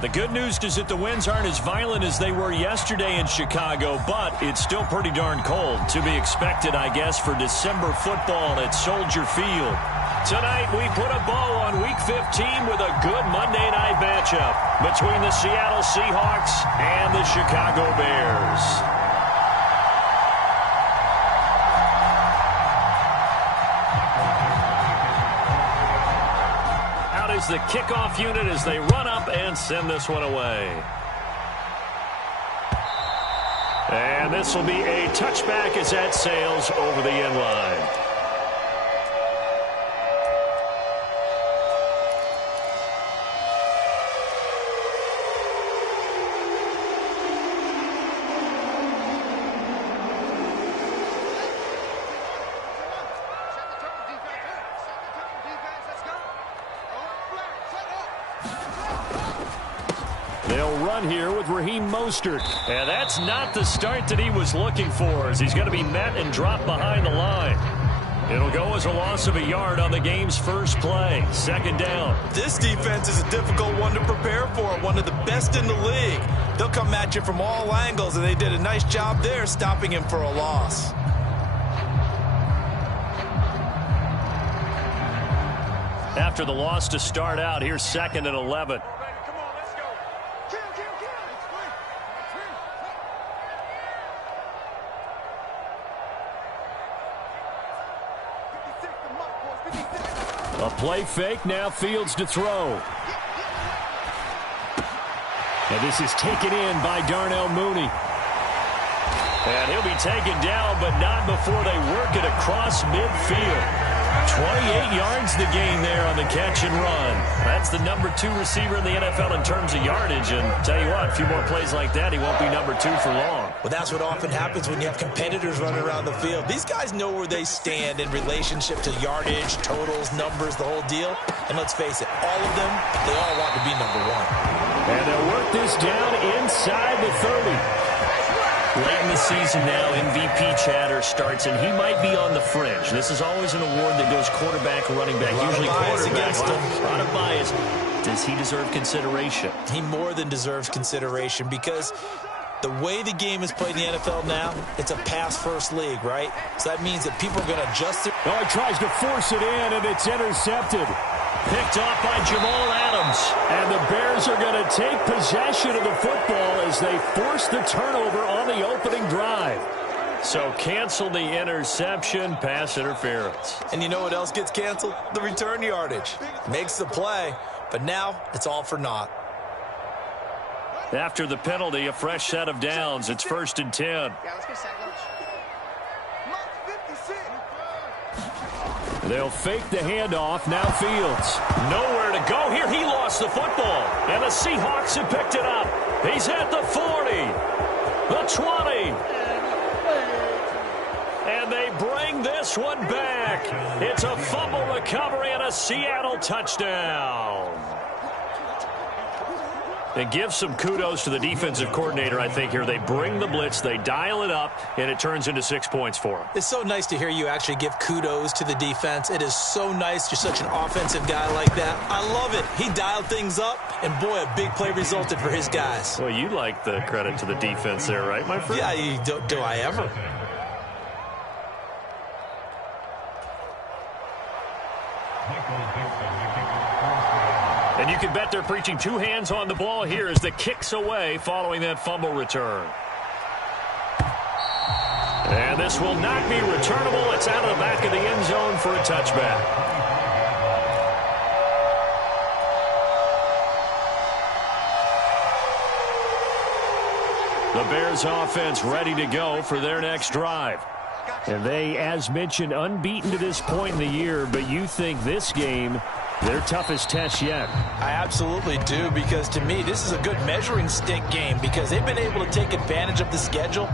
The good news is that the winds aren't as violent as they were yesterday in Chicago, but it's still pretty darn cold. To be expected, I guess, for December football at Soldier Field. Tonight, we put a bow on Week 15 with a good Monday night matchup between the Seattle Seahawks and the Chicago Bears. Is the kickoff unit as they run up and send this one away. And this will be a touchback as that sails over the end line. They'll run here with Raheem Mostert. And that's not the start that he was looking for, as he's going to be met and dropped behind the line. It'll go as a loss of a yard on the game's first play. Second down. This defense is a difficult one to prepare for, one of the best in the league. They'll come at you from all angles, and they did a nice job there stopping him for a loss. After the loss to start out, here's 2nd and 11. A play fake, now Fields to throw. And this is taken in by Darnell Mooney. And he'll be taken down, but not before they work it across midfield. 28 yards the gain there on the catch and run. That's the number 2 receiver in the NFL in terms of yardage. And tell you what, a few more plays like that, he won't be number 2 for long. Well, that's what often happens when you have competitors running around the field. These guys know where they stand in relationship to yardage, totals, numbers, the whole deal. And let's face it, all of them, they all want to be number 1. And they'll work this down inside the 30. Late in the season now, MVP chatter starts, and he might be on the fringe. This is always an award that goes quarterback, running back, usually quarterback. A lot of bias. Does he deserve consideration? He more than deserves consideration because the way the game is played in the NFL now, it's a pass-first league, right? So that means that people are going to adjust it. Oh, he tries to force it in, and it's intercepted. Picked off by Jamal Adams. And the Bears are going to take possession of the football as they force the turnover on the opening drive. So cancel the interception, pass interference. And you know what else gets canceled? The return yardage. Makes the play, but now it's all for naught. After the penalty, a fresh set of downs. It's 1st and 10. Yeah, let's get set, coach. They'll fake the handoff. Now Fields. Nowhere to go here. He lost the football. And the Seahawks have picked it up. He's at the 40. The 20. And they bring this one back. It's a fumble recovery and a Seattle touchdown. And give some kudos to the defensive coordinator, I think, here. They bring the blitz, they dial it up, and it turns into 6 points for them. It's so nice to hear you actually give kudos to the defense. It is so nice. You're such an offensive guy like that. I love it. He dialed things up, and boy, a big play resulted for his guys. Well, you like the credit to the defense there, right, my friend? Yeah, do I ever? And you can bet they're preaching 2 hands on the ball here as the kick's away following that fumble return. And this will not be returnable. It's out of the back of the end zone for a touchback. The Bears offense ready to go for their next drive. And they, as mentioned, unbeaten to this point in the year, but you think this game their toughest test yet? I absolutely do, because to me, this is a good measuring stick game because they've been able to take advantage of the schedule.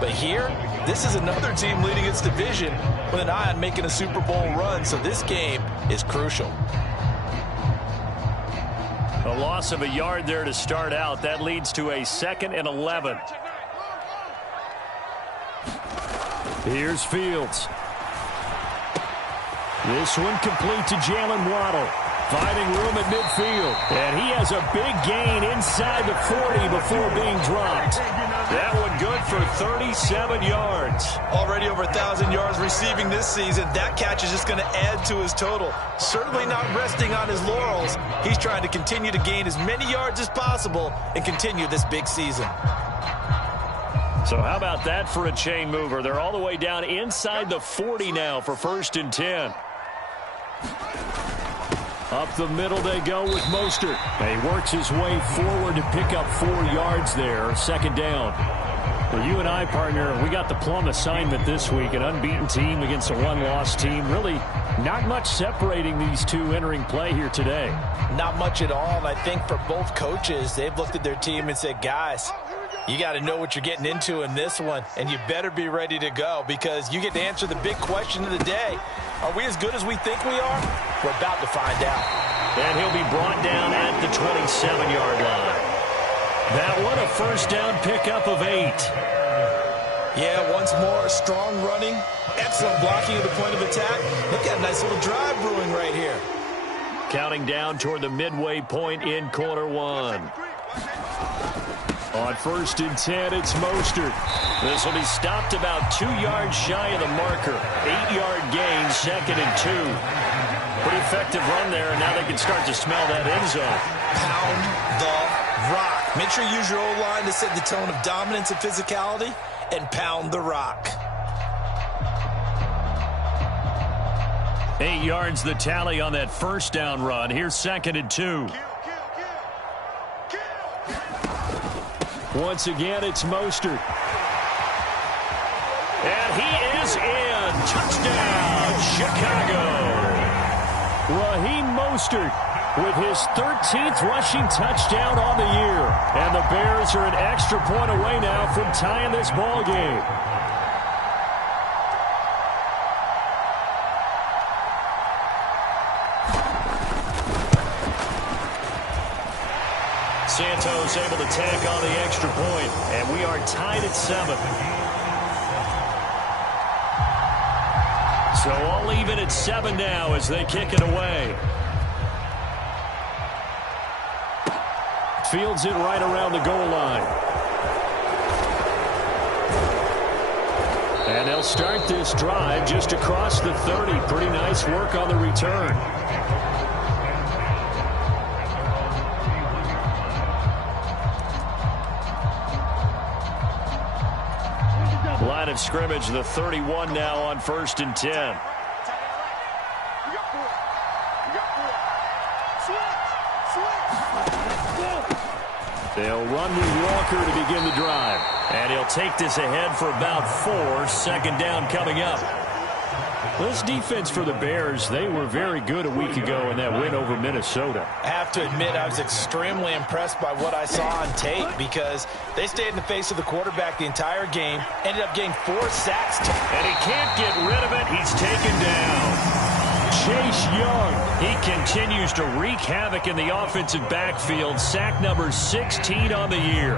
But here, this is another team leading its division with an eye on making a Super Bowl run, so this game is crucial. A loss of a yard there to start out. That leads to a 2nd and 11. Here's Fields. This one complete to Jalen Waddle. finding room at midfield. And he has a big gain inside the 40 before being dropped. That one good for 37 yards. Already over 1,000 yards receiving this season. That catch is just going to add to his total. Certainly not resting on his laurels. He's trying to continue to gain as many yards as possible and continue this big season. So how about that for a chain mover? They're all the way down inside the 40 now for 1st and 10. Up the middle they go with Mostert. And he works his way forward to pick up 4 yards there. 2nd down. Well, you and I, partner, we got the plum assignment this week. An unbeaten team against a one-loss team. Really not much separating these two entering play here today. Not much at all. And I think for both coaches, they've looked at their team and said, guys, you got to know what you're getting into in this one, and you better be ready to go because you get to answer the big question of the day. Are we as good as we think we are? We're about to find out. And he'll be brought down at the 27-yard line. That one a 1st down pickup of 8. Yeah, once more, strong running, excellent blocking at the point of attack. Look at a nice little drive brewing right here. Counting down toward the midway point in quarter 1. On 1st and 10, it's Mostert. This will be stopped about 2 yards shy of the marker. 8-yard gain, 2nd and 2. Pretty effective run there, and now they can start to smell that end zone. Pound the rock. Make sure you use your O-line to set the tone of dominance and physicality, and pound the rock. 8 yards the tally on that 1st down run. Here's 2nd and 2. Once again, it's Mostert. And he is in. Touchdown, Chicago. Raheem Mostert with his 13th rushing touchdown on the year. And the Bears are an extra point away now from tying this ball game. Santos able to tack on the extra point, and we are tied at 7. So all even at 7 now as they kick it away. Fields it right around the goal line. And they'll start this drive just across the 30. Pretty nice work on the return. Line of scrimmage, the 31 now on 1st and 10. They'll run with Walker to begin the drive. And he'll take this ahead for about 4. 2nd down coming up. This defense for the Bears, they were very good a week ago in that win over Minnesota. I have to admit, I was extremely impressed by what I saw on tape because they stayed in the face of the quarterback the entire game, ended up getting 4 sacks. And he can't get rid of it. He's taken down. Chase Young, he continues to wreak havoc in the offensive backfield. Sack number 16 on the year.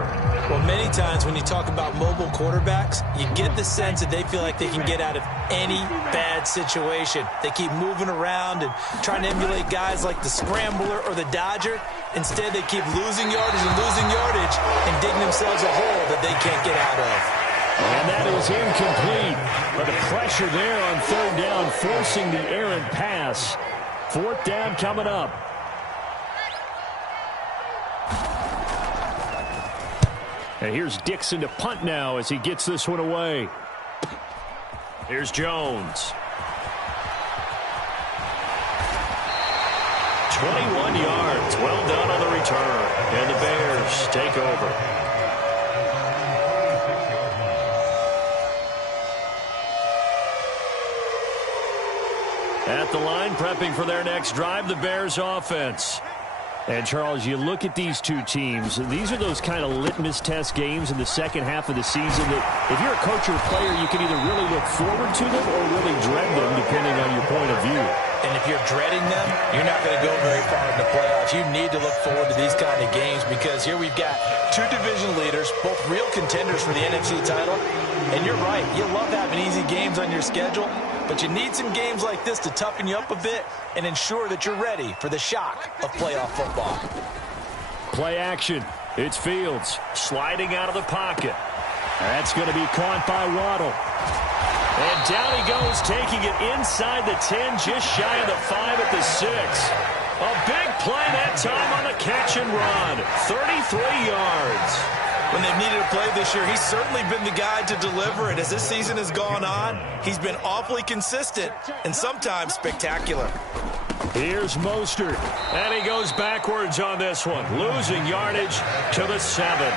Well, many times when you talk about mobile quarterbacks, you get the sense that they feel like they can get out of any bad situation. They keep moving around and trying to emulate guys like the Scrambler or the Dodger. Instead, they keep losing yardage and digging themselves a hole that they can't get out of. And that is incomplete. But the pressure there on 3rd down, forcing the errant pass. 4th down coming up. And here's Dixon to punt now as he gets this one away. Here's Jones. 21 yards. Well done on the return. And the Bears take over. At the line, prepping for their next drive, the Bears offense. And, Charles, you look at these two teams, and these are those kind of litmus test games in the second half of the season that if you're a coach or a player, you can either really look forward to them or really dread them, depending on your point of view. And if you're dreading them, you're not going to go very far in the playoffs. You need to look forward to these kind of games because here we've got 2 division leaders, both real contenders for the NFC title. And you're right, you love having easy games on your schedule. But you need some games like this to toughen you up a bit and ensure that you're ready for the shock of playoff football. Play action. It's Fields sliding out of the pocket. That's going to be caught by Waddle. And down he goes, taking it inside the 10, just shy of the 5 at the 6. A big play that time on the catch and run. 33 yards. When they've needed a play this year, he's certainly been the guy to deliver it. As this season has gone on, he's been awfully consistent and sometimes spectacular. Here's Mostert, and he goes backwards on this one, losing yardage to the 7.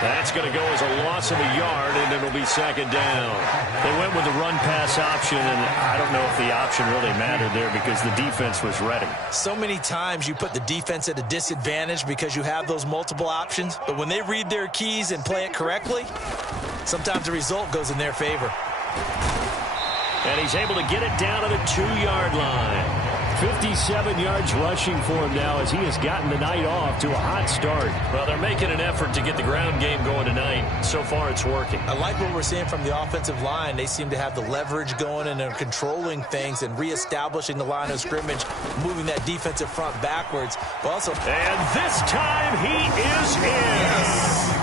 That's going to go as a loss of a yard, and it'll be second down. They went with the run-pass option, and I don't know if the option really mattered there because the defense was ready. So many times you put the defense at a disadvantage because you have those multiple options, but when they read their keys and play it correctly, sometimes the result goes in their favor. And he's able to get it down to the 2-yard line. 57 yards rushing for him now as he has gotten the night off to a hot start. Well, they're making an effort to get the ground game going tonight. So far, it's working. I like what we're seeing from the offensive line. They seem to have the leverage going and they're controlling things and reestablishing the line of scrimmage, moving that defensive front backwards. But also, and this time he is in.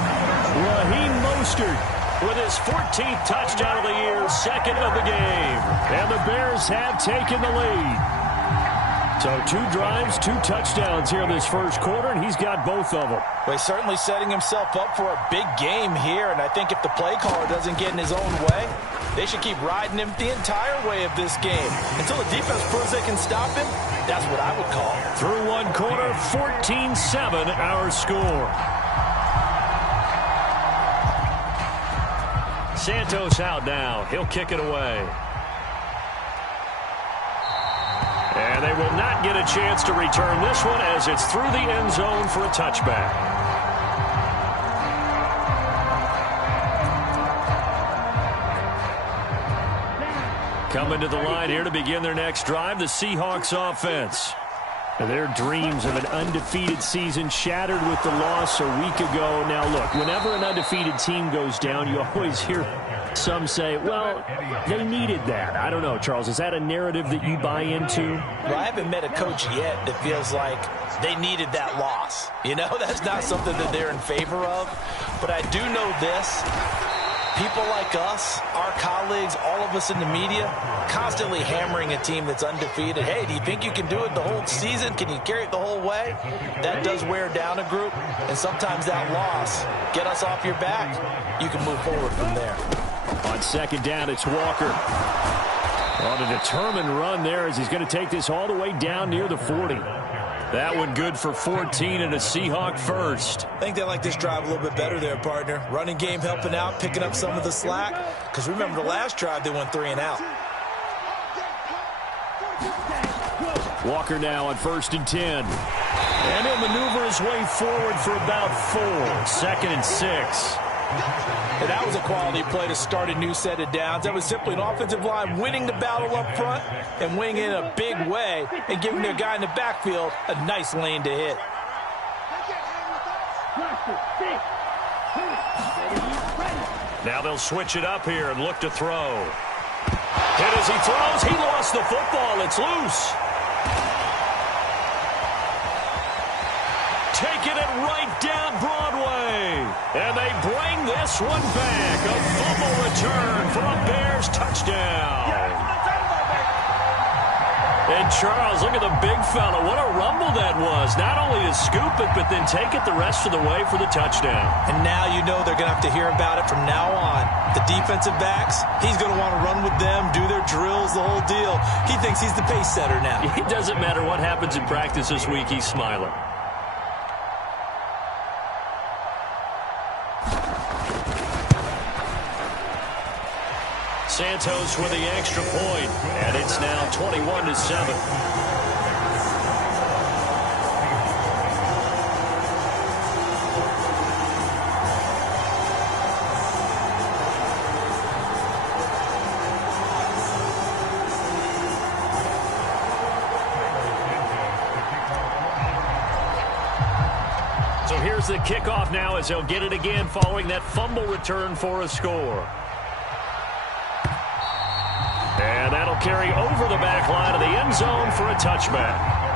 Raheem Mostert with his 14th touchdown of the year, second of the game. And the Bears have taken the lead. So 2 drives, 2 touchdowns here in this first quarter, and he's got both of them. Well, he's certainly setting himself up for a big game here, and I think if the play caller doesn't get in his own way, they should keep riding him the entire way of this game. Until the defense proves they can stop him, that's what I would call. Through one quarter, 14-7 our score. Santos out now. He'll kick it away. And they will not get a chance to return this one as it's through the end zone for a touchback. Coming to the line here to begin their next drive, the Seahawks offense. Their dreams of an undefeated season shattered with the loss a week ago. Now, look, whenever an undefeated team goes down, you always hear some say, well, they needed that. I don't know, Charles. Is that a narrative that you buy into? Well, I haven't met a coach yet that feels like they needed that loss. You know, that's not something that they're in favor of. But I do know this. People like us, our colleagues, all of us in the media, constantly hammering a team that's undefeated. Hey, do you think you can do it the whole season? Can you carry it the whole way? That does wear down a group, and sometimes that loss, get us off your back, you can move forward from there. On second down, it's Walker. On a determined run there as he's going to take this all the way down near the 40. That one good for 14 and a Seahawk first. I think they like this drive a little bit better there, partner. Running game helping out, picking up some of the slack. Because remember the last drive, they went 3 and out. Walker now on 1st and 10. And he'll maneuver his way forward for about 4. 2nd and 6. And that was a quality play to start a new set of downs. That was simply an offensive line winning the battle up front and winning it in a big way and giving their guy in the backfield a nice lane to hit. Now they'll switch it up here and look to throw. And as he throws, he lost the football. It's loose. Taking it right down Broadway. And they bring this one back. A fumble return for a Bears touchdown. And Charles, look at the big fella. What a rumble that was. Not only to scoop it, but then take it the rest of the way for the touchdown. And now you know they're going to have to hear about it from now on. The defensive backs, he's going to want to run with them, do their drills, the whole deal. He thinks he's the pace setter now. It doesn't matter what happens in practice this week. He's smiling. Santos with the extra point, and it's now 21-7. So here's the kickoff now as they'll get it again following that fumble return for a score. And that'll carry over the back line of the end zone for a touchback.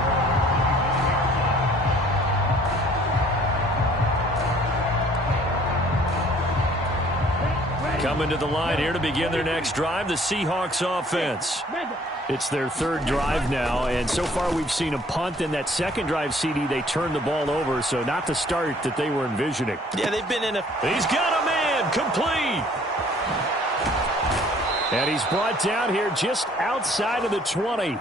Coming to the line here to begin their next drive, the Seahawks offense. It's their third drive now, and so far we've seen a punt. In that second drive, CD, they turned the ball over, so not the start that they were envisioning. Yeah, they've been in a... He's got a man, complete. And he's brought down here just outside of the 20. In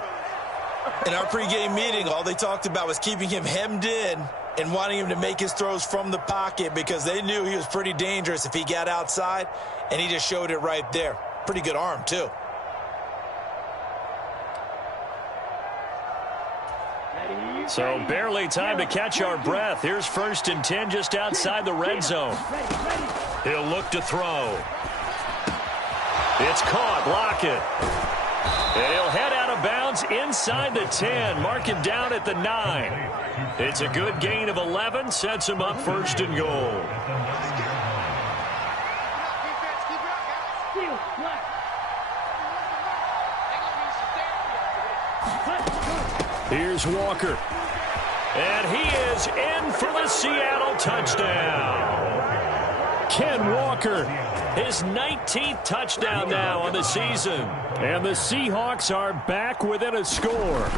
our pregame meeting, all they talked about was keeping him hemmed in and wanting him to make his throws from the pocket because they knew he was pretty dangerous if he got outside, and he just showed it right there. Pretty good arm, too. So barely time to catch our breath. Here's 1st and 10 just outside the red zone. He'll look to throw. It's caught. Lockett. And he'll head out of bounds inside the 10. Mark him down at the 9. It's a good gain of 11. Sets him up 1st and goal. Here's Walker. And he is in for the Seattle touchdown. Ken Walker, his 19th touchdown now on the season. And the Seahawks are back within a score.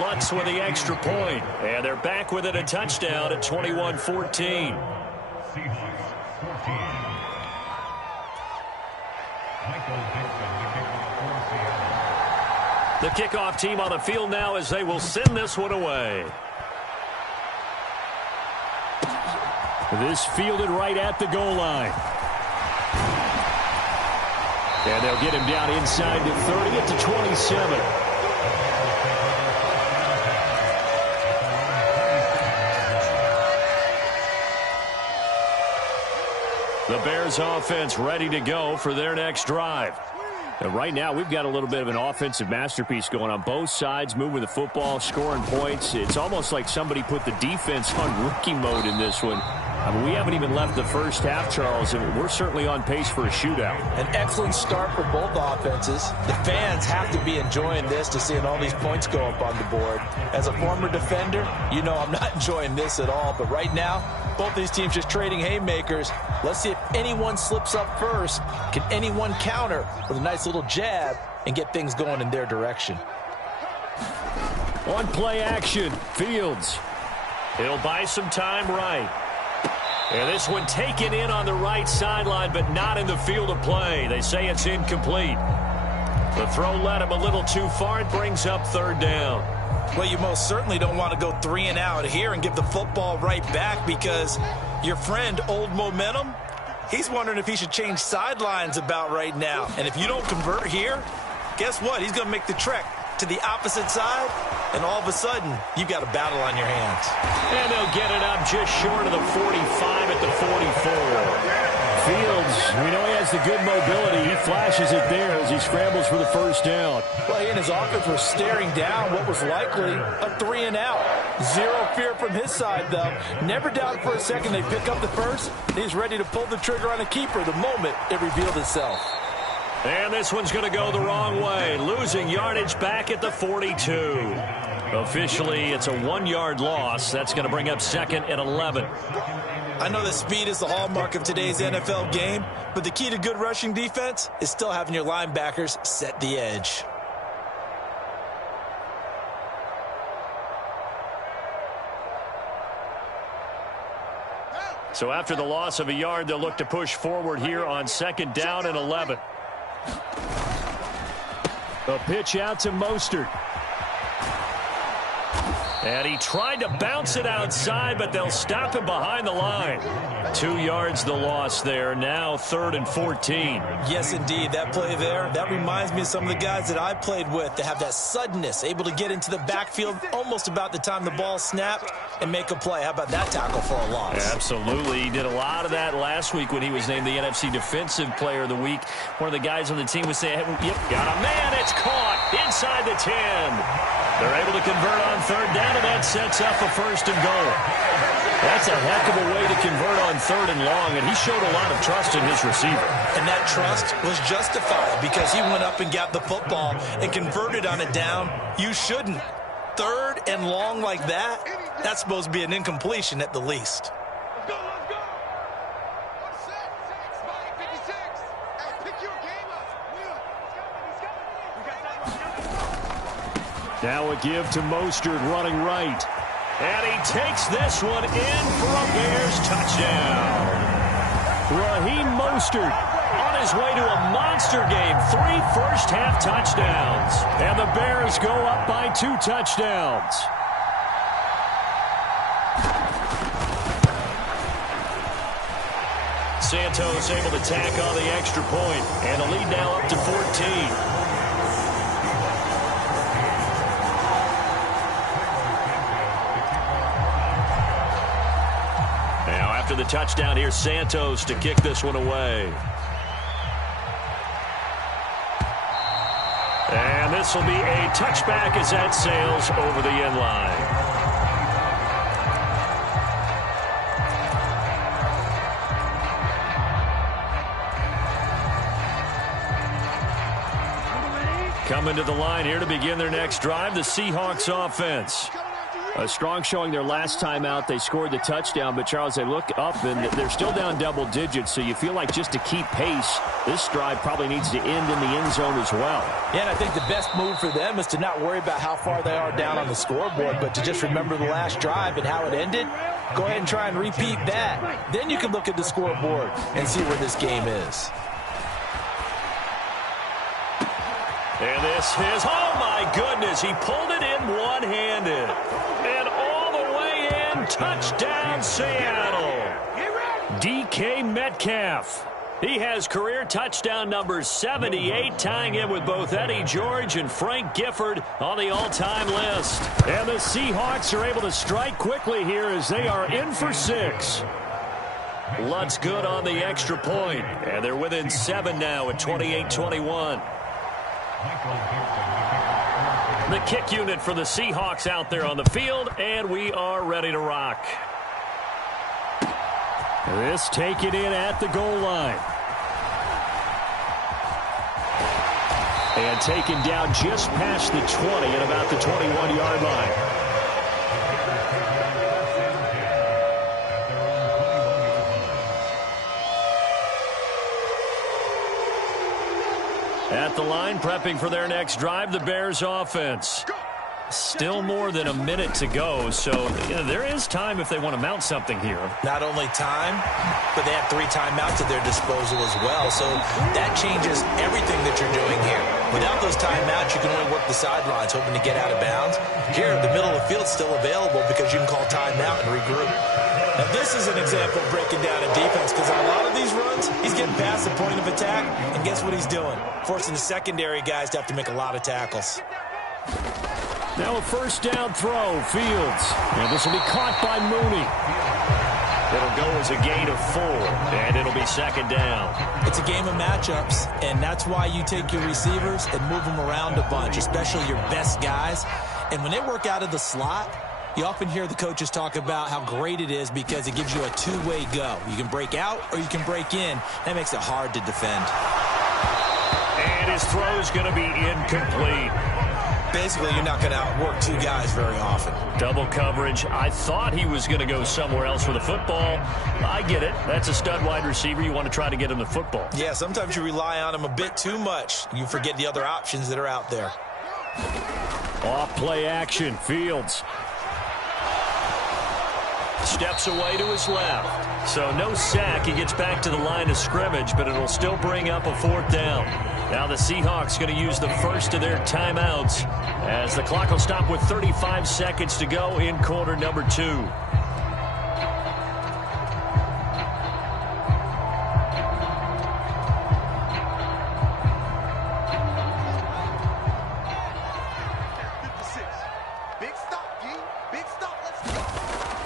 Lutz with the extra point. And they're back within a touchdown at 21-14. The kickoff team on the field now as they will send this one away. This fielded right at the goal line. And they'll get him down inside the 30 at the 27. The Bears offense ready to go for their next drive. And right now, we've got a little bit of an offensive masterpiece going on both sides, moving the football, scoring points. It's almost like somebody put the defense on rookie mode in this one. I mean, we haven't even left the first half, Charles, and we're certainly on pace for a shootout. An excellent start for both offenses. The fans have to be enjoying this to seeing all these points go up on the board. As a former defender, you know I'm not enjoying this at all. But right now, both these teams just trading haymakers. Let's see if anyone slips up first. Can anyone counter with a nice little jab and get things going in their direction? On play action, Fields. He'll buy some time right. And this one taken in on the right sideline, but not in the field of play. They say it's incomplete. The throw led him a little too far. It brings up 3rd down. Well, you most certainly don't want to go 3 and out here and give the football right back because your friend, Old Momentum, he's wondering if he should change sidelines about right now. And if you don't convert here, guess what? He's going to make the trek to the opposite side, and all of a sudden, you've got a battle on your hands. And they'll get it up just short of the 45 at the 44. Fields, we know he has the good mobility. He flashes it there as he scrambles for the 1st down. Well, he and his offense were staring down what was likely a 3 and out. Zero fear from his side, though. Never doubted for a second they pick up the first. He's ready to pull the trigger on a keeper the moment it revealed itself. And this one's going to go the wrong way. Losing yardage back at the 42. Officially, it's a 1-yard loss. That's going to bring up 2nd and 11. I know that speed is the hallmark of today's NFL game, but the key to good rushing defense is still having your linebackers set the edge. So after the loss of a yard, they'll look to push forward here on 2nd down and 11. A pitch out to Mostert. And he tried to bounce it outside, but they'll stop him behind the line. 2 yards the loss there. Now 3rd and 14. Yes, indeed. That play there, that reminds me of some of the guys that I played with that have that suddenness, able to get into the backfield almost about the time the ball snapped and make a play. How about that tackle for a loss? Absolutely. He did a lot of that last week when he was named the NFC Defensive Player of the Week. One of the guys on the team was saying, yep, got a man. It's caught inside the 10. They're able to convert on 3rd down, and that sets up a 1st and goal. That's a heck of a way to convert on 3rd and long, and he showed a lot of trust in his receiver. And that trust was justified because he went up and got the football and converted on a down. You shouldn't. 3rd and long like that, that's supposed to be an incompletion at the least. Now a give to Mostert running right. And he takes this one in for a Bears touchdown. Raheem Mostert on his way to a monster game. 3 first-half touchdowns. And the Bears go up by 2 touchdowns. Santos able to tack on the extra point. And the lead now up to 14. After the touchdown, here's Santos to kick this one away. And this will be a touchback as that sails over the end line. Coming to the line here to begin their next drive, the Seahawks offense. A strong showing their last time out. They scored the touchdown, but, Charles, they look up, and they're still down double digits, so you feel like just to keep pace, this drive probably needs to end in the end zone as well. Yeah, and I think the best move for them is to not worry about how far they are down on the scoreboard, but to just remember the last drive and how it ended. Go ahead and try and repeat that. Then you can look at the scoreboard and see where this game is. And this is, oh my goodness, he pulled it in one-handed. And all the way in, touchdown Seattle. DK Metcalf. He has career touchdown number 78, tying in with both Eddie George and Frank Gifford on the all-time list. And the Seahawks are able to strike quickly here as they are in for 6. Lutz good on the extra point, and they're within 7 now at 28-21. The kick unit for the Seahawks out there on the field, and we are ready to rock. This taken in at the goal line. And taken down just past the 20 at about the 21-yard line. At the line, prepping for their next drive, the Bears offense. Still more than a minute to go, so there is time if they want to mount something here. Not only time, but they have 3 timeouts at their disposal as well, so that changes everything that you're doing here. Without those timeouts, you can only work the sidelines, hoping to get out of bounds. Here, the middle of the field is still available because you can call timeout and regroup. Now, this is an example of breaking down a defense because on a lot of these runs, he's getting past the point of attack, and guess what he's doing? Forcing the secondary guys to have to make a lot of tackles. Now a first down throw, Fields. And this will be caught by Mooney. It'll go as a gain of 4, and it'll be second down. It's a game of matchups, and that's why you take your receivers and move them around a bunch, especially your best guys. And when they work out of the slot, you often hear the coaches talk about how great it is because it gives you a two-way go. You can break out or you can break in. That makes it hard to defend. And his throw is going to be incomplete. Basically, you're not going to outwork 2 guys very often. Double coverage. I thought he was going to go somewhere else for the football. I get it. That's a stud wide receiver. You want to try to get him the football. Yeah, sometimes you rely on him a bit too much. You forget the other options that are out there. Off play action. Fields steps away to his left. So no sack. He gets back to the line of scrimmage, but it'll still bring up a 4th down. Now the Seahawks going to use the first of their timeouts as the clock will stop with 35 seconds to go in quarter number 2.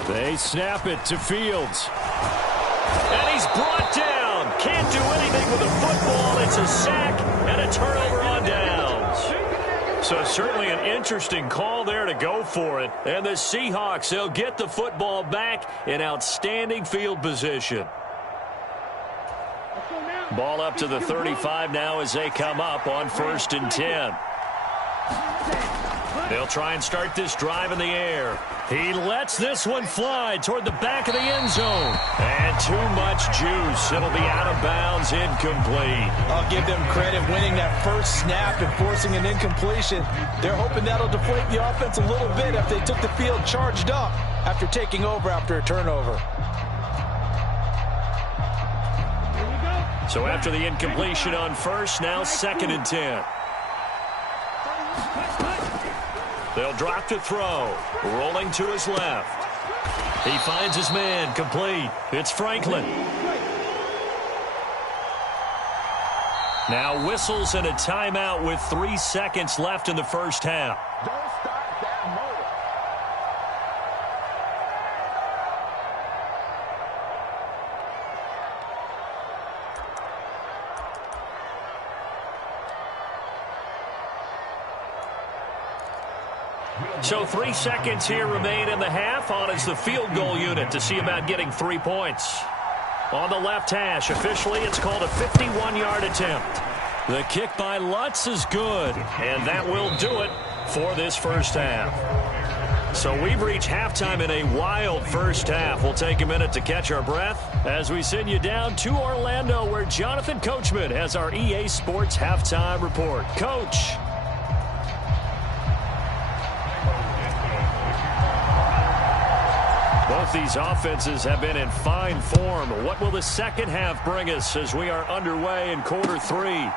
They snap it to Fields. And he's brought down. Can't do anything with the football. It's a sack and a turnover on downs. So certainly an interesting call there to go for it. And the Seahawks, they'll get the football back in outstanding field position. Ball up to the 35 now as they come up on 1st and 10. They'll try and start this drive in the air. He lets this one fly toward the back of the end zone. And too much juice. It'll be out of bounds, incomplete. I'll give them credit winning that first snap and forcing an incompletion. They're hoping that'll deflate the offense a little bit if they took the field charged up after taking over after a turnover. So after the incompletion on 1st, now 2nd and 10. They'll drop to throw. Rolling to his left. He finds his man. Complete. It's Franklin. Now whistles and a timeout with 3 seconds left in the first half. Don't start that motor. So 3 seconds here remain in the half. On is the field goal unit to see about getting 3 points. On the left hash, officially it's called a 51-yard attempt. The kick by Lutz is good, and that will do it for this first half. So we've reached halftime in a wild first half. We'll take a minute to catch our breath as we send you down to Orlando, where Jonathan Coachman has our EA Sports halftime report. Coach. Both these offenses have been in fine form. What will the second half bring us as we are underway in quarter 3?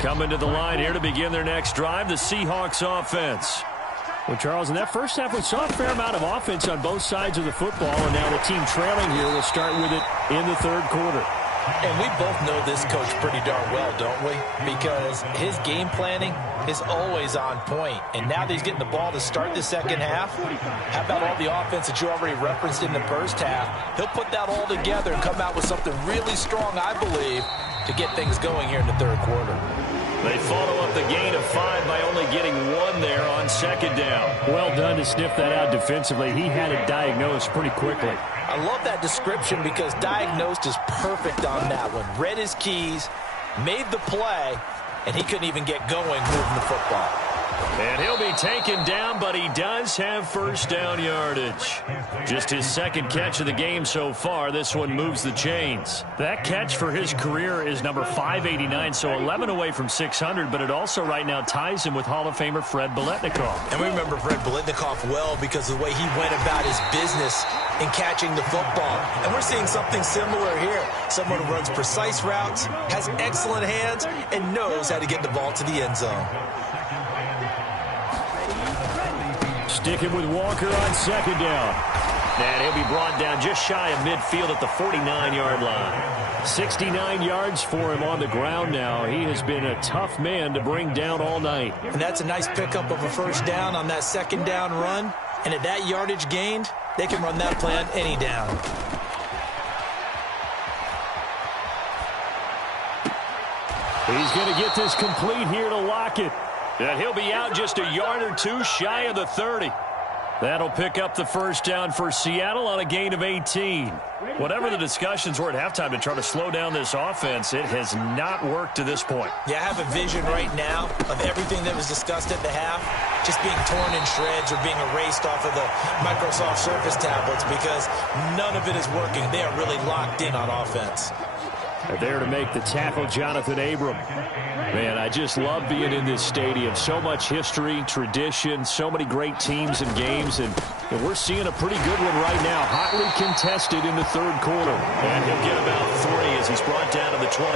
Coming to the line here to begin their next drive, the Seahawks offense. Well, Charles, in that first half, we saw a fair amount of offense on both sides of the football, and now the team trailing here will start with it in the third quarter. And we both know this coach pretty darn well, don't we? Because his game planning is always on point. And now that he's getting the ball to start the second half, how about all the offense that you already referenced in the first half? He'll put that all together and come out with something really strong, I believe, to get things going here in the third quarter. They follow up the gain of 5 by only getting 1 there on second down. Well done to sniff that out defensively. He had it diagnosed pretty quickly. I love that description because diagnosed is perfect on that one. Read his keys, made the play, and he couldn't even get going moving the football. And he'll be taken down, but he does have first down yardage. Just his second catch of the game so far. This one moves the chains. That catch for his career is number 589, so 11 away from 600, but it also right now ties him with Hall of Famer Fred Biletnikoff. And we remember Fred Biletnikoff well because of the way he went about his business in catching the football. And we're seeing something similar here. Someone who runs precise routes, has excellent hands, and knows how to get the ball to the end zone. Sticking with Walker on second down. And he'll be brought down just shy of midfield at the 49-yard line. 69 yards for him on the ground now. He has been a tough man to bring down all night. And that's a nice pickup of a first down on that second down run. And at that yardage gained, they can run that play on any down. He's going to get this complete here to Lockett. And he'll be out just a yard or two shy of the 30. That'll pick up the first down for Seattle on a gain of 18. Whatever the discussions were at halftime to try to slow down this offense, it has not worked to this point. Yeah, I have a vision right now of everything that was discussed at the half just being torn in shreds or being erased off of the Microsoft Surface tablets because none of it is working. They are really locked in on offense. There to make the tackle, Jonathan Abram. Man, I just love being in this stadium. So much history, tradition, so many great teams and games, and we're seeing a pretty good one right now. Hotly contested in the third quarter. And he'll get about 3 as he's brought down to the 28.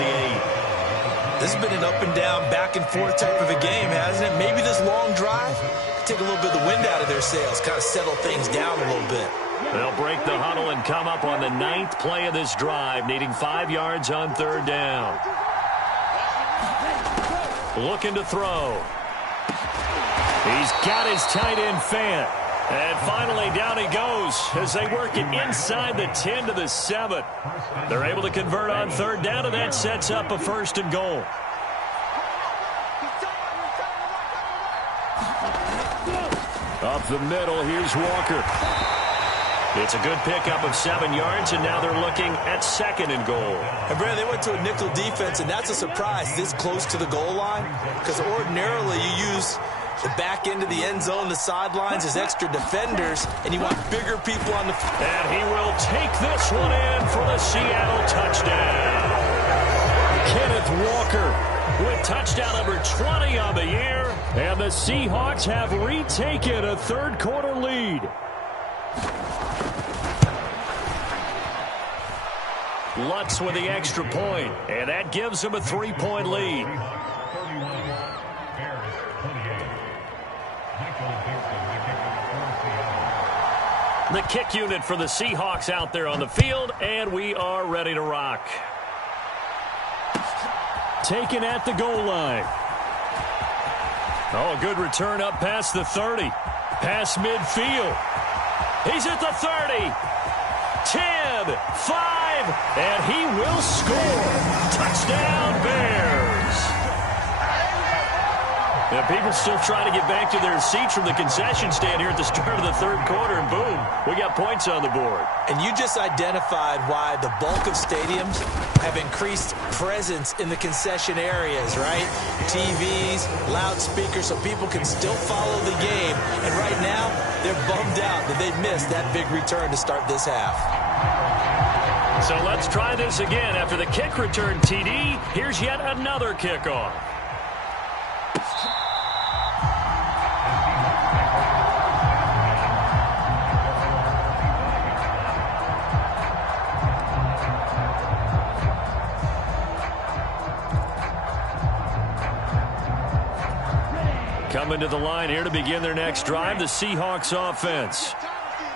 This has been an up and down, back and forth type of a game, hasn't it? Maybe this long drive take a little bit of the wind out of their sails, kind of settle things down a little bit. They'll break the huddle and come up on the 9th play of this drive, needing 5 yards on third down. Looking to throw. He's got his tight end fan. And finally down he goes as they work it inside the 10 to the 7. They're able to convert on third down, and that sets up a 1st and goal. Up the middle, here's Walker. It's a good pickup of 7 yards, and now they're looking at 2nd and goal. And Brad, they went to a nickel defense, and that's a surprise this close to the goal line, because ordinarily you use the back end of the end zone, the sidelines as extra defenders, and you want bigger people on the field. And he will take this one in for the Seattle touchdown. Kenneth Walker with touchdown number 20 on the year, and the Seahawks have retaken a 3rd quarter lead. Lutz with the extra point, and that gives them a 3-point lead. The kick unit for the Seahawks out there on the field, and we are ready to rock. Taken at the goal line. Oh, a good return up past the 30. Past midfield. He's at the 30. 10, 5, and he will score. Touchdown, Bears. And people still trying to get back to their seats from the concession stand here at the start of the 3rd quarter, and boom, we got points on the board. And you just identified why the bulk of stadiums have increased presence in the concession areas, right? TVs, loudspeakers, so people can still follow the game. And right now, they're bummed out that they missed that big return to start this half. So let's try this again. After the kick return TD, here's yet another kickoff. Coming to the line here to begin their next drive, the Seahawks offense.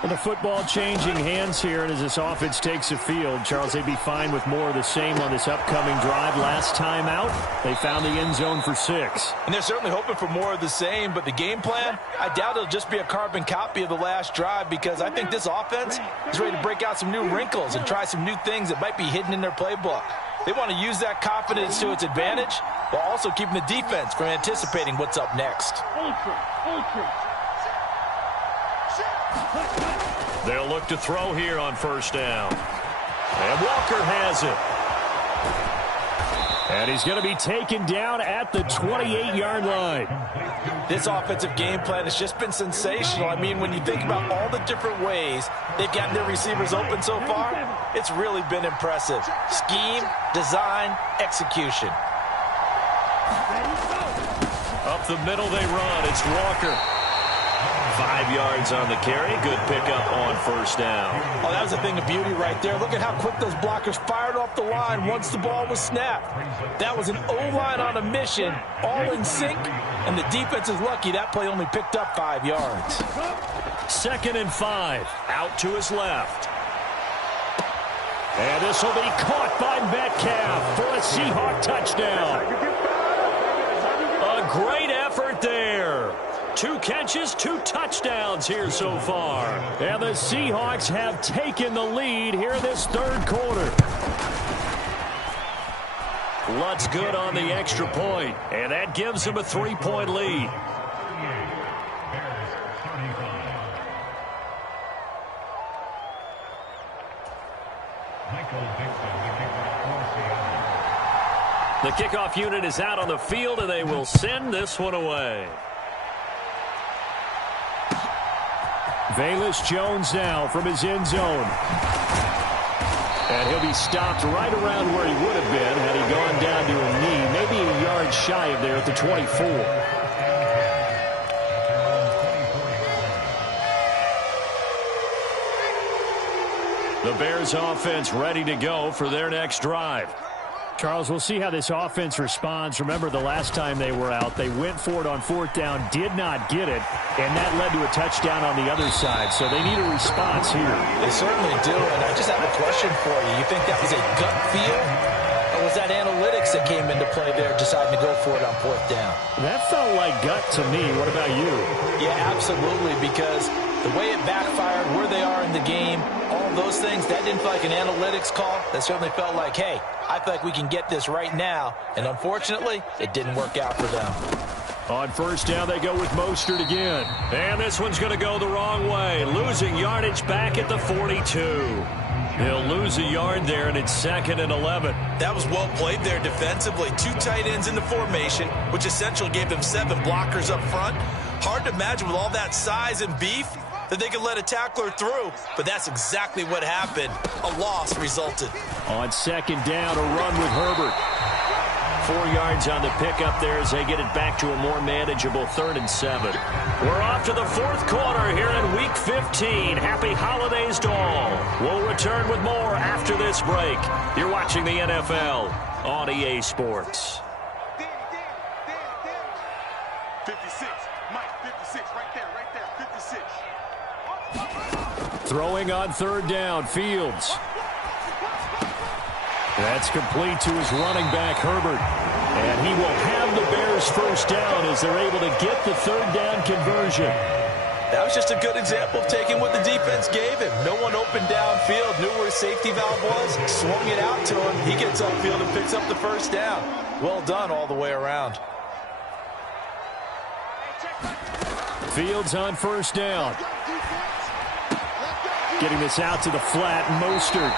And the football changing hands here, and as this offense takes the field, Charles, they'd be fine with more of the same on this upcoming drive. Last time out, they found the end zone for 6. And they're certainly hoping for more of the same, but the game plan, I doubt it'll just be a carbon copy of the last drive, because I think this offense is ready to break out some new wrinkles and try some new things that might be hidden in their playbook. They want to use that confidence to its advantage while also keeping the defense from anticipating what's up next. They'll look to throw here on 1st down. And Walker has it. And he's going to be taken down at the 28-yard line. This offensive game plan has just been sensational. I mean, when you think about all the different ways they've gotten their receivers open so far, it's really been impressive. Scheme, design, execution. Up the middle they run. It's Walker. 5 yards on the carry. Good pickup on 1st down. Oh, that was a thing of beauty right there. Look at how quick those blockers fired off the line once the ball was snapped. That was an O-line on a mission, all in sync, and the defense is lucky that play only picked up 5 yards. 2nd and 5. Out to his left. And this will be caught by Metcalf for a Seahawk touchdown. A great effort there. 2 catches, 2 touchdowns here so far. And the Seahawks have taken the lead here in this 3rd quarter. Lutz good on the extra point, and that gives them a 3-point lead. The kickoff unit is out on the field, and they will send this one away. Velus Jones now from his end zone. And he'll be stopped right around where he would have been had he gone down to a knee, maybe a yard shy of there at the 24. The Bears offense ready to go for their next drive. Charles, we'll see how this offense responds. Remember, the last time they were out, they went for it on 4th down, did not get it, and that led to a touchdown on the other side. So they need a response here. They certainly do, and I just have a question for you. You think that was a gut feel, or was that analytics that came into play there to deciding to go for it on 4th down. That felt like gut to me. What about you? Yeah, absolutely, because the way it backfired, where they are in the game, all those things, that didn't feel like an analytics call. That certainly felt like, hey, I feel like we can get this right now. And unfortunately, it didn't work out for them. On 1st down, they go with Mostert again. And this one's going to go the wrong way. Losing yardage back at the 42. He'll lose a yard there, and it's 2nd and 11. That was well played there defensively. 2 tight ends in the formation, which essentially gave them 7 blockers up front. Hard to imagine with all that size and beef that they could let a tackler through, but that's exactly what happened. A loss resulted. On 2nd down, a run with Herbert. 4 yards on the pickup there as they get it back to a more manageable 3rd and 7. We're off to the 4th quarter here in Week 15. Happy holidays to all. We'll return with more after this break. You're watching the NFL on EA Sports. 56. Mike, 56. Right there. 56. Throwing on 3rd down, Fields. That's complete to his running back, Herbert. And he will have the Bears 1st down as they're able to get the 3rd down conversion. That was just a good example of taking what the defense gave him. No one opened downfield, knew where his safety valve was, swung it out to him. He gets upfield and picks up the 1st down. Well done all the way around. Fields on 1st down. Getting this out to the flat, Mostert.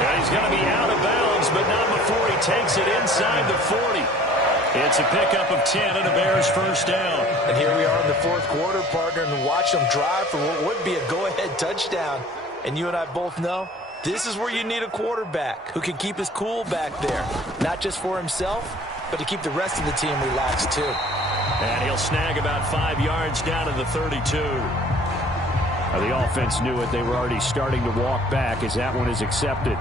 And he's going to be out of bounds, but not before he takes it inside the 40. It's a pickup of 10 and a Bears 1st down. And here we are in the 4th quarter, partner, and watch them drive for what would be a go-ahead touchdown. And you and I both know this is where you need a quarterback who can keep his cool back there, not just for himself, but to keep the rest of the team relaxed too. And he'll snag about 5 yards down to the 32. The offense knew it. They were already starting to walk back as that one is accepted.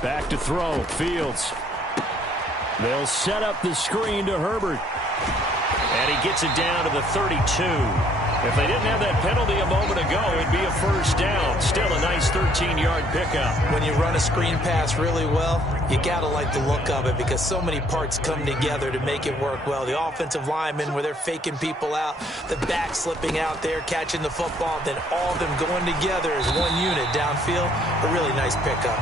Back to throw, Fields. They'll set up the screen to Herbert. And he gets it down to the 32. If they didn't have that penalty a moment ago, it'd be a 1st down. Still a nice 13-yard pickup. When you run a screen pass really well, you got to like the look of it because so many parts come together to make it work well. The offensive linemen, where they're faking people out, the back slipping out there, catching the football, then all of them going together as one unit downfield. A really nice pickup.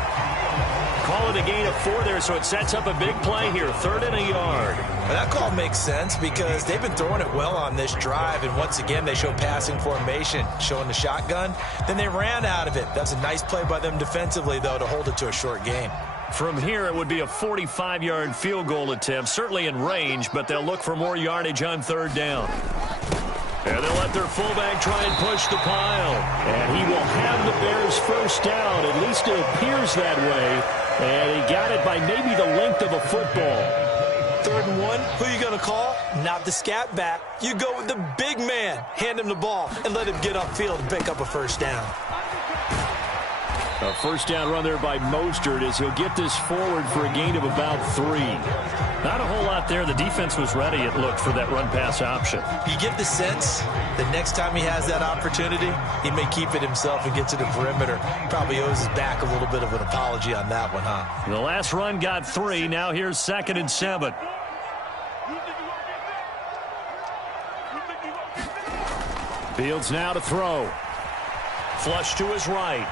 Call it a gain of 4 there, so it sets up a big play here. 3rd and a yard. Well, that call makes sense because they've been throwing it well on this drive, and once again they show passing formation, showing the shotgun. Then they ran out of it. That's a nice play by them defensively, though, to hold it to a short gain. From here, it would be a 45-yard field goal attempt, certainly in range, but they'll look for more yardage on 3rd down. And they'll let their fullback try and push the pile. And he will have the Bears 1st down. At least it appears that way. And he got it by maybe the length of a football. 3rd and 1, who are you going to call? Not the scat back. You go with the big man. Hand him the ball and let him get upfield and pick up a 1st down. A 1st down run there by Mostert as he'll get this forward for a gain of about 3. Not a whole lot there. The defense was ready, it looked, for that run-pass option. You get the sense that next time he has that opportunity, he may keep it himself and get to the perimeter. Probably owes his back a little bit of an apology on that one, huh? The last run got 3. Now here's 2nd and 7. Fields now to throw. Flush to his right.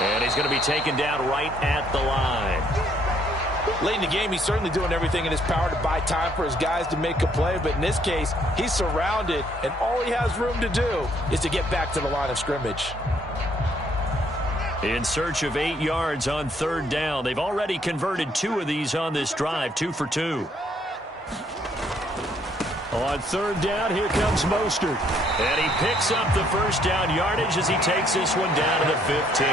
And he's going to be taken down right at the line. Late in the game, he's certainly doing everything in his power to buy time for his guys to make a play. But in this case, he's surrounded, and all he has room to do is to get back to the line of scrimmage. In search of 8 yards on 3rd down. They've already converted 2 of these on this drive, 2 for 2. On 3rd down, here comes Mostert. And he picks up the 1st down yardage as he takes this one down to the 15.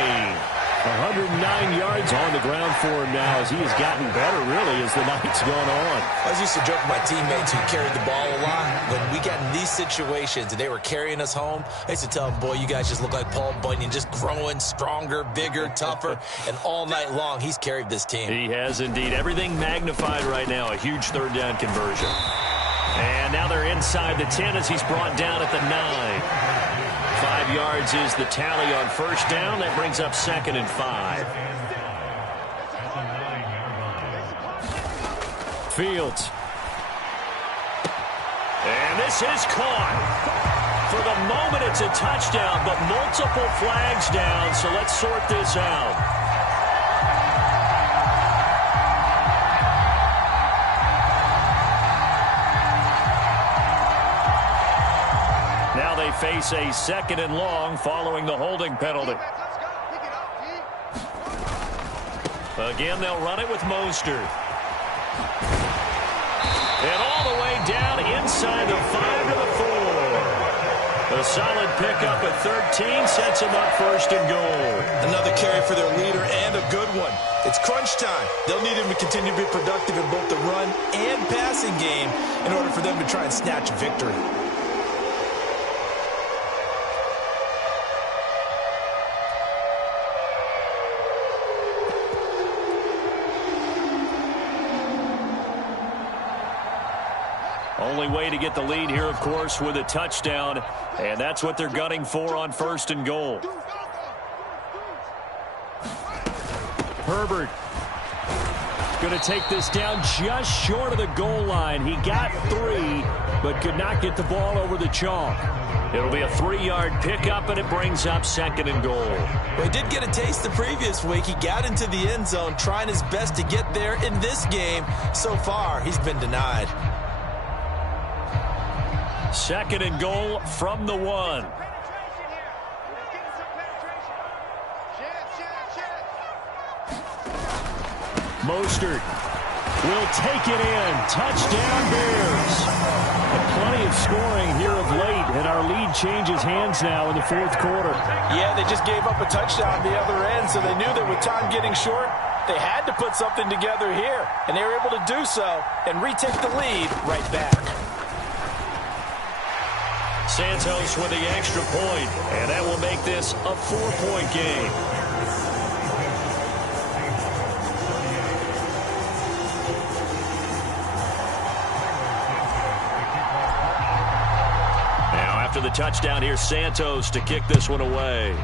109 yards on the ground for him now as he has gotten better, really, as the night's gone on. I was used to joke with my teammates who carried the ball a lot. When we got in these situations and they were carrying us home, I used to tell them, boy, you guys just look like Paul Bunyan, just growing stronger, bigger, tougher, and all night long he's carried this team. He has indeed. Everything magnified right now, a huge third down conversion. And now they're inside the 10 as he's brought down at the 9. 5 yards is the tally on first down. That brings up 2nd and 5. Fields. And this is caught. For the moment, it's a touchdown, but multiple flags down, so let's sort this out. Now they face a 2nd and long following the holding penalty. Again, they'll run it with Mostert. And all the way down inside the 5 to the 4. A solid pickup at 13 sets him up 1st and goal. Another carry for their leader and a good one. It's crunch time. They'll need him to continue to be productive in both the run and passing game in order for them to try and snatch a victory. Only way to get the lead here, of course, with a touchdown, and that's what they're gunning for on 1st and goal. Herbert going to take this down just short of the goal line. He got 3, but could not get the ball over the chalk. It'll be a 3-yard pickup, and it brings up 2nd and goal. Well, he did get a taste the previous week. He got into the end zone, trying his best to get there in this game. So far, he's been denied. 2nd and goal from the 1. Mostert will take it in. Touchdown Bears. And plenty of scoring here of late, and our lead changes hands now in the 4th quarter. Yeah, they just gave up a touchdown the other end, so they knew that with time getting short, they had to put something together here, and they were able to do so and retake the lead right back. Santos with the extra point, and that will make this a 4-point game. Now after the touchdown, here's Santos to kick this one away.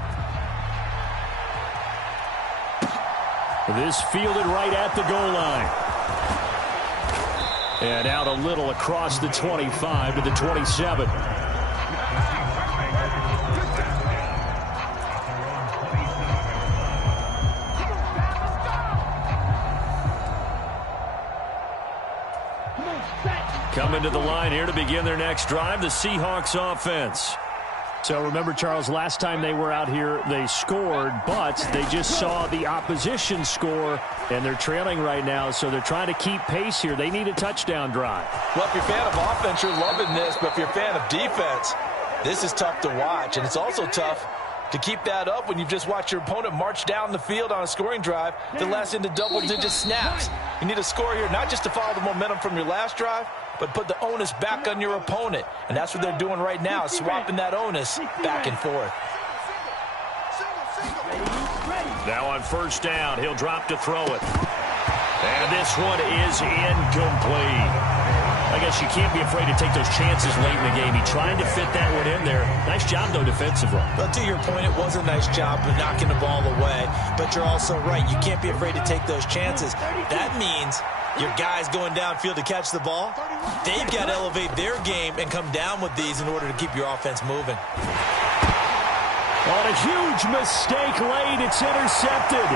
This fielded right at the goal line. And out a little across the 25 to the 27. Coming to the line here to begin their next drive, the Seahawks offense. So remember, Charles, last time they were out here, they scored, but they just saw the opposition score, and they're trailing right now, so they're trying to keep pace here. They need a touchdown drive. Well, if you're a fan of offense, you're loving this, but if you're a fan of defense, this is tough to watch, and it's also tough to keep that up when you've just watched your opponent march down the field on a scoring drive that lasts into double-digit snaps. You need a score here, not just to follow the momentum from your last drive, but put the onus back on your opponent. And that's what they're doing right now, swapping that onus back and forth. Now on 1st down, he'll drop to throw it. And this one is incomplete. I guess you can't be afraid to take those chances late in the game. He tried to fit that one in there. Nice job, though, defensively. But to your point, it was a nice job of knocking the ball away. But you're also right. You can't be afraid to take those chances. That means your guys going downfield to catch the ball, they've got to elevate their game and come down with these in order to keep your offense moving. On a huge mistake late, it's intercepted.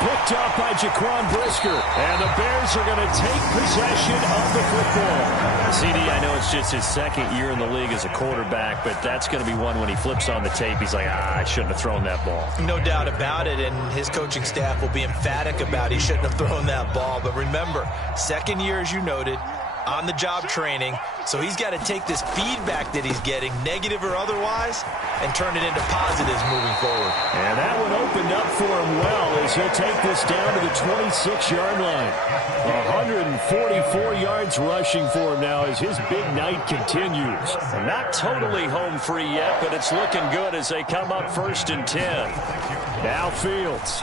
Picked up by Jaquan Brisker. And the Bears are going to take possession of the football. CD, I know it's just his 2nd year in the league as a quarterback, but that's going to be one when he flips on the tape. He's like, I shouldn't have thrown that ball. No doubt about it, and his coaching staff will be emphatic about he shouldn't have thrown that ball. But remember, 2nd year, as you noted, on-the-job training, so he's got to take this feedback that he's getting, negative or otherwise, and turn it into positives moving forward. And that one opened up for him well as he'll take this down to the 26-yard line. 144 yards rushing for him now as his big night continues. Not totally home free yet, but it's looking good as they come up 1st and 10. Now Fields.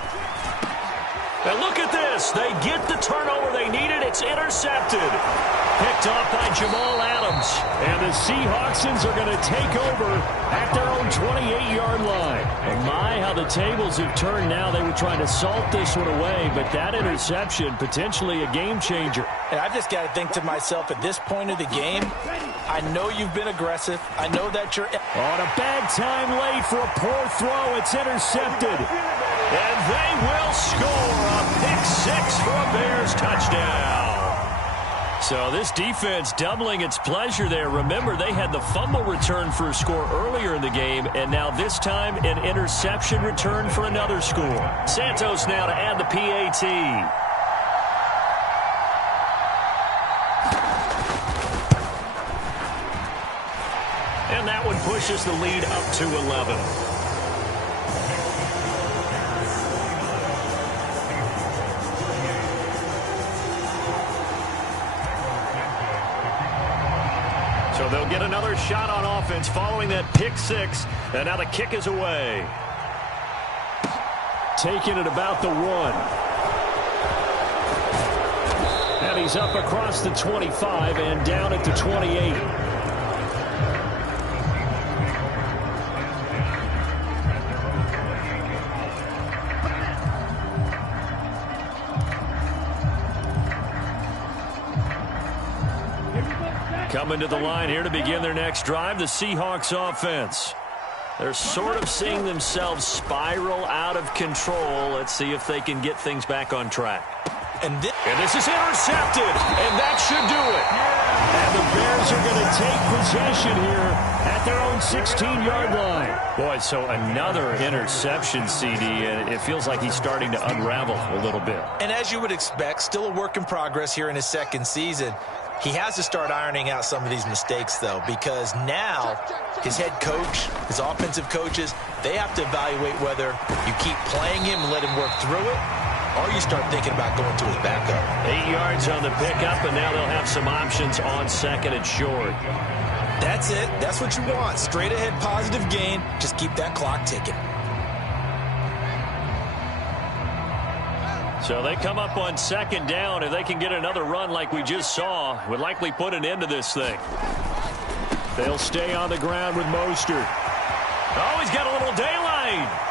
And look at this. They get the turnover they needed. It's intercepted. Picked off by Jamal Adams. And the Seahawksans are going to take over at their own 28-yard line. And my, how the tables have turned now. They were trying to salt this one away, but that interception, potentially a game changer. And I've just got to think to myself, at this point of the game, I know you've been aggressive. I know that you're... On a bad time late for a poor throw. It's intercepted. And they will score a pick-6 for a Bears touchdown. So this defense doubling its pleasure there. Remember, they had the fumble return for a score earlier in the game, and now this time an interception return for another score. Santos now to add the PAT. And that one pushes the lead up to 11. So they'll get another shot on offense following that pick-6, and now the kick is away. Taking it about the 1. And he's up across the 25 and down at the 28. Coming to the line here to begin their next drive, the Seahawks offense. They're sort of seeing themselves spiral out of control. Let's see if they can get things back on track. And this is intercepted, and that should do it. And the Bears are going to take possession here at their own 16-yard line. Boy, so another interception, CD, and it feels like he's starting to unravel a little bit. And as you would expect, still a work in progress here in his second season. He has to start ironing out some of these mistakes, though, because now his head coach, his offensive coaches, they have to evaluate whether you keep playing him and let him work through it, or you start thinking about going to his backup. 8 yards on the pickup, and now they'll have some options on 2nd and short. That's it. That's what you want. Straight ahead positive gain. Just keep that clock ticking. So they come up on 2nd down. If they can get another run like we just saw, would likely put an end to this thing. They'll stay on the ground with Mostert. Oh, he's got a little daylight.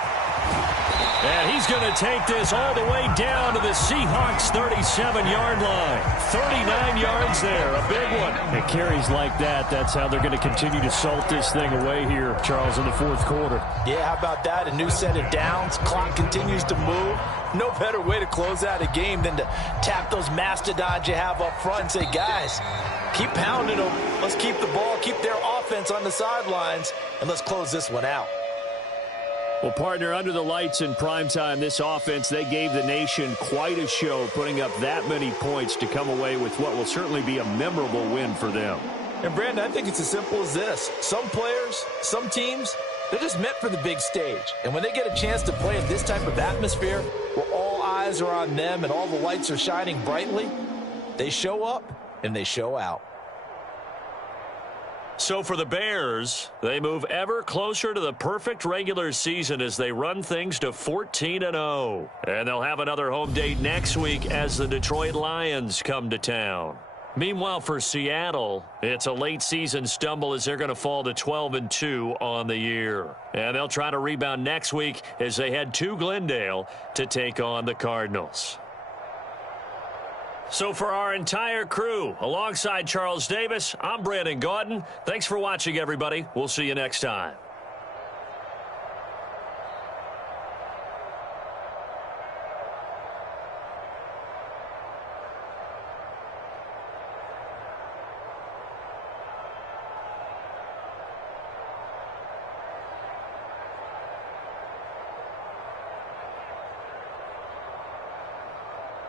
And he's going to take this all the way down to the Seahawks 37-yard line. 39 yards there, a big one. It carries like that. That's how they're going to continue to salt this thing away here, Charles, in the 4th quarter. Yeah, how about that? A new set of downs. Clock continues to move. No better way to close out a game than to tap those mastodons you have up front and say, guys, keep pounding them. Let's keep the ball, keep their offense on the sidelines, and let's close this one out. Well, partner, under the lights in primetime, this offense, they gave the nation quite a show, putting up that many points to come away with what will certainly be a memorable win for them. And, Brandon, I think it's as simple as this. Some players, some teams, they're just meant for the big stage. And when they get a chance to play in this type of atmosphere where all eyes are on them and all the lights are shining brightly, they show up and they show out. So for the Bears, they move ever closer to the perfect regular season as they run things to 14-0. And they'll have another home date next week as the Detroit Lions come to town. Meanwhile, for Seattle, it's a late season stumble as they're going to fall to 12-2 on the year. And they'll try to rebound next week as they head to Glendale to take on the Cardinals. So for our entire crew, alongside Charles Davis, I'm Brandon Gaudin. Thanks for watching, everybody. We'll see you next time.